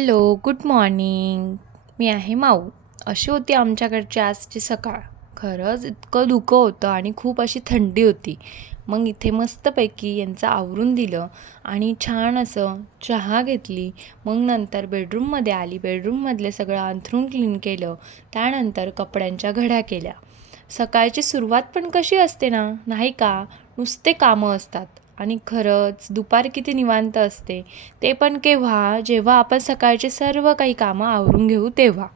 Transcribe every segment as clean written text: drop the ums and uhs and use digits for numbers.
Hello, good morning. मी आहे माऊ. अशी होती आमच्याकडची आजची सकाळ. खरंच इतकं धुकं होतं आणि खूप अशी थंडी होती. मग इथे मस्तपैकी यांचं आवरून दिलं आणि छान असं चहा घेतली. मग नंतर बेडरूममध्ये आली. बेडरूममधले सगळं अंथरूण क्लीन केलं. त्यानंतर कपड्यांच्या घड्या केल्या. सकाळची सुरुवात पण कशी असते ना, नाही का? नुसते कामं असतात. आणि खरंच दुपार किती निवांत असते. ते पण केव्हा? जेव्हा आपण सकाळची सर्व काही कामं आवरून घेऊ तेव्हा.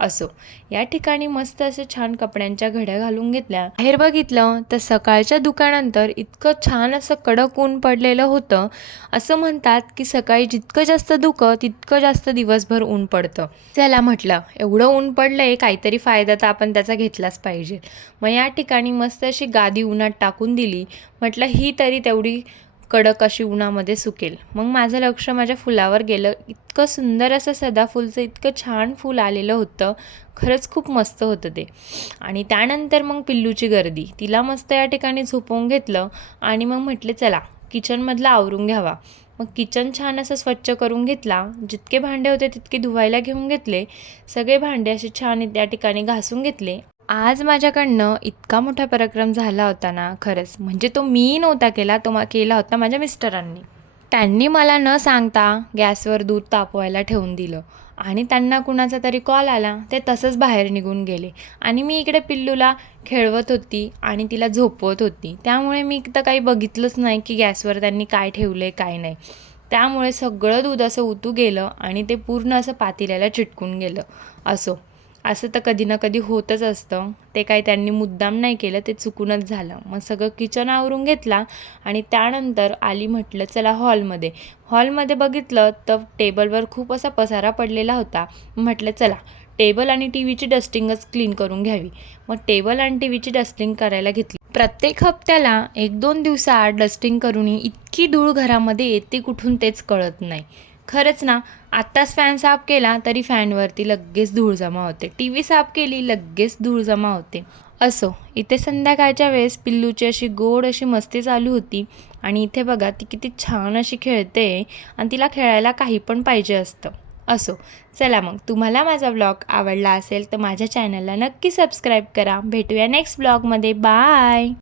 असो, या ठिकाणी मस्त असे छान कपड्यांच्या घड्या घालून घेतल्या. बाहेर बघितलं तर सकाळच्या धुक्यानंतर इतकं छान असं कडक ऊन पडलेलं होतं. असं म्हणतात की सकाळी जितकं जास्त धुकं तितकं जास्त दिवसभर ऊन पडतं. चला म्हटलं, एवढं ऊन पडलंय, काहीतरी फायदा तर आपण त्याचा घेतलाच पाहिजे. मग या ठिकाणी मस्त अशी गादी उन्हात टाकून दिली. म्हटलं ही तरी तेवढी कडक अशी उन्हामध्ये सुकेल. मग माझं लक्ष माझ्या फुलावर गेलं. इतकं सुंदर असं सदाफुलचं इतकं छान फूल आलेलं होतं. खरंच खूप मस्त होतं ते. आणि त्यानंतर मग पिल्लूची गर्दी. तिला मस्त या ठिकाणी झोपवून घेतलं आणि मग म्हटले चला किचनमधलं आवरून घ्यावा. मग किचन छान असं स्वच्छ करून घेतला. जितके भांडे होते तितके धुवायला घेऊन घेतले. सगळे भांडे असे छान त्या ठिकाणी घासून घेतले. आज माझ्याकडनं इतका मोठा पराक्रम झाला होता ना, खरंच. म्हणजे तो मी नव्हता केला, केला होता माझ्या मिस्टरांनी. त्यांनी मला न सांगता गॅसवर दूध तापवायला ठेवून दिलं आणि त्यांना कुणाचा तरी कॉल आला. ते तसंच बाहेर निघून गेले आणि मी इकडे पिल्लूला खेळवत होती आणि तिला झोपवत होती. त्यामुळे मी तर काही बघितलंच नाही की गॅसवर त्यांनी काय ठेवलं आहे, काय नाही. त्यामुळे सगळं दूध असं उतू गेलं आणि ते पूर्ण असं पातेल्याला चिटकून गेलं. असं तर कधी ना कधी होतच असतं. ते काही त्यांनी मुद्दाम नाही केलं, ते चुकूनच झालं. मग सगळं किचन आवरून घेतला आणि त्यानंतर आली. म्हटलं चला हॉलमध्ये बघितलं तर टेबलवर खूप असा पसारा पडलेला होता. म्हटलं चला टेबल आणि टी व्हीची डस्टिंगच क्लीन करून घ्यावी. मग टेबल आणि टी व्हीची डस्टिंग करायला घेतली. प्रत्येक हप्त्याला 1-2 दिवसाआड डस्टिंग करूनही इतकी धूळ घरामध्ये येते कुठून तेच कळत नाही. खरंच ना, आत्ताच फॅन साफ केला तरी फॅनवरती लगेच धूळ जमा होते. टी व्ही साफ केली लगेच धूळ जमा होते. इथे संध्याकाळच्या वेळेस पिल्लूची अशी गोड अशी मस्ती चालू होती आणि इथे बघा ती किती छान अशी खेळते आणि तिला खेळायला काही पण पाहिजे असतं. चला मग तुम्हाला माझा व्लॉग आवडला असेल तर माझ्या चॅनलला नक्की सबस्क्राईब करा. भेटूया नेक्स्ट व्लॉगमध्ये. बाय.